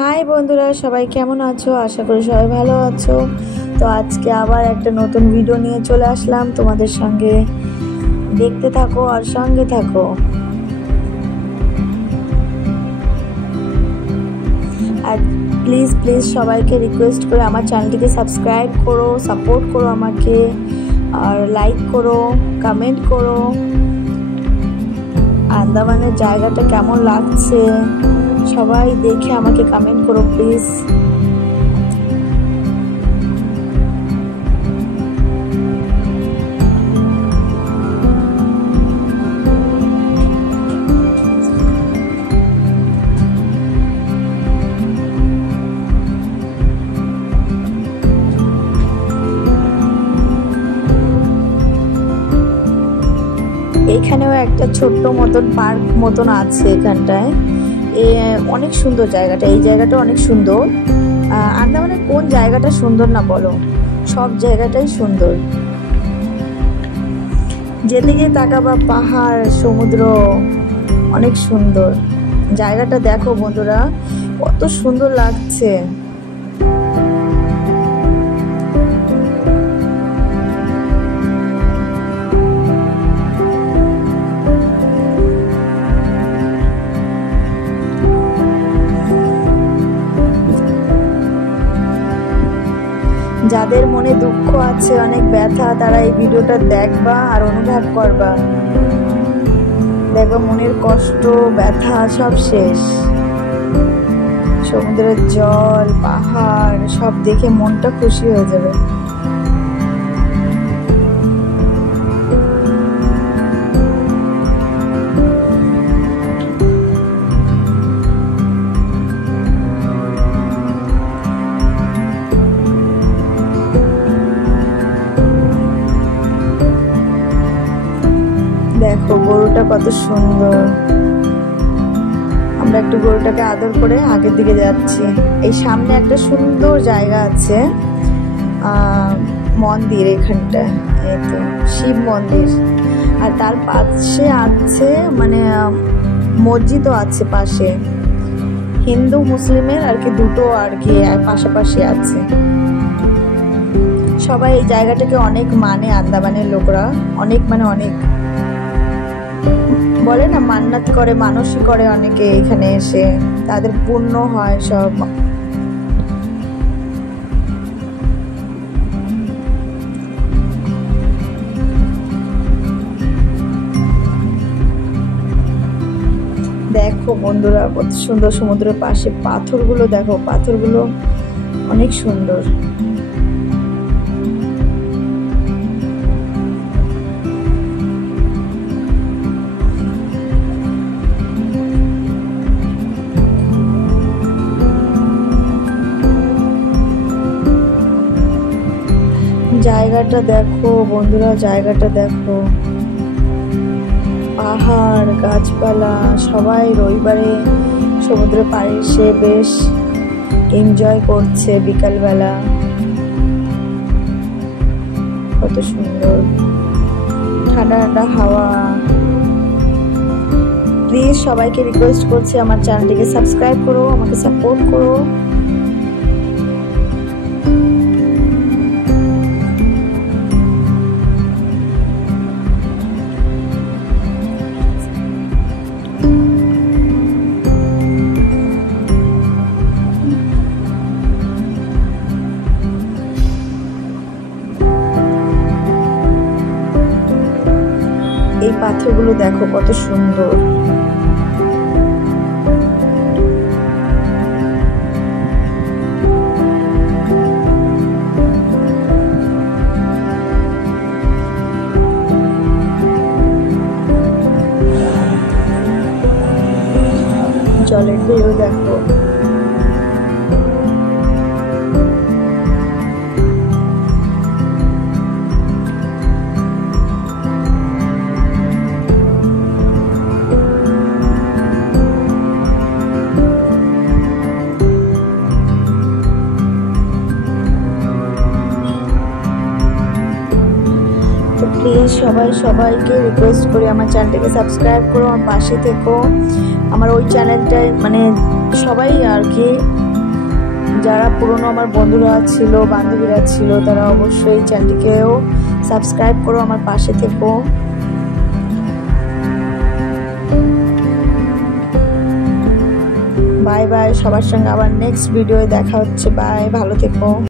হাই বন্ধুরা, সবাই কেমন আছো? আশা করি সবাই ভালো আছো। তো আজকে আবার একটা নতুন ভিডিও নিয়ে চলে আসলাম তোমাদের সঙ্গে। দেখতে থাকো আর সঙ্গে থাকো। আর প্লিজ প্লিজ সবাইকে রিকোয়েস্ট করে আমার চ্যানেলটিকে সাবস্ক্রাইব করো, সাপোর্ট করো আমাকে, আর লাইক করো, কমেন্ট করো। আন্দামানের জায়গাটা কেমন লাগছে সবাই দেখে আমাকে কমেন্ট করো প্লিজ। এখানেও একটা ছোট্ট মতন পার্ক মতন আছে এখানটায়। অনেক সুন্দর জায়গাটা, এই জায়গাটা অনেক সুন্দর। আন্দামানের কোন জায়গাটা সুন্দর না বলো? সব জায়গাটাই সুন্দর। যেদিকে তাকাবা পাহাড়, সমুদ্র, অনেক সুন্দর। জায়গাটা দেখো বন্ধুরা, কত সুন্দর লাগছে। যাদের মনে দুঃখ আছে, অনেক ব্যথা, তারা এই ভিডিওটা দেখবা আর অনুভব করবা। দেখবা মনের কষ্ট, ব্যথা সব শেষ। সমুদ্রের জল, পাহাড় সব দেখে মনটা খুশি হয়ে যাবে। দেখো গরুটা কত সুন্দর। আমরা একটু গরুটাকে আদর করে আগের দিকে যাচ্ছি। এই সামনে একটা সুন্দর জায়গা আছে, মন্দির এখানটা, এই তো শিব মন্দির। আর তার পাশে আছে মানে মসজিদও আছে পাশে। হিন্দু মুসলিমের আর কি দুটো আর কি পাশাপাশি আছে। সবাই এই জায়গাটাকে অনেক মানে, আন্দামানের লোকরা অনেক মানে অনেক বলে না, মান্নাত করে, মানসিক করে অনেকে এখানে এসে, তাদের পূর্ণ হয় সব। দেখো বন্ধুরা কত সুন্দর সমুদ্রের পাশে পাথরগুলো, দেখো পাথরগুলো অনেক সুন্দর। জায়গাটা দেখো বন্ধুরা, জায়গাটা দেখো, পাহাড়, গাছপালা। সবাই রবিবারে সমুদ্রের পাড়ে এসে বেশ এনজয় করছে বিকালবেলা। কত সুন্দর ঠান্ডা ঠান্ডা হাওয়া। প্লিজ সবাইকে রিকোয়েস্ট করছি আমার চ্যানেলটিকে সাবস্ক্রাইব করো, আমাকে সাপোর্ট করো। এই পাথরগুলো দেখো কত সুন্দর। জলের ঢেউ দেখো। প্লিজ সবাইকে রিকোয়েস্ট করি আমার চ্যানেলটাকে সাবস্ক্রাইব করো, আমার পাশে থেকো। আমার ওই চ্যানেলটায় মানে সবাই আর কি যারা পুরনো আমার বন্ধুরা ছিল, বান্ধবীরা ছিল, তারা অবশ্যই চ্যানেলটিকেও সাবস্ক্রাইব করো, আমার পাশে থেকো। বাই বাই, সবার সঙ্গে আবার নেক্সট ভিডিওয়ে দেখা হচ্ছে। বাই, ভালো থেকো।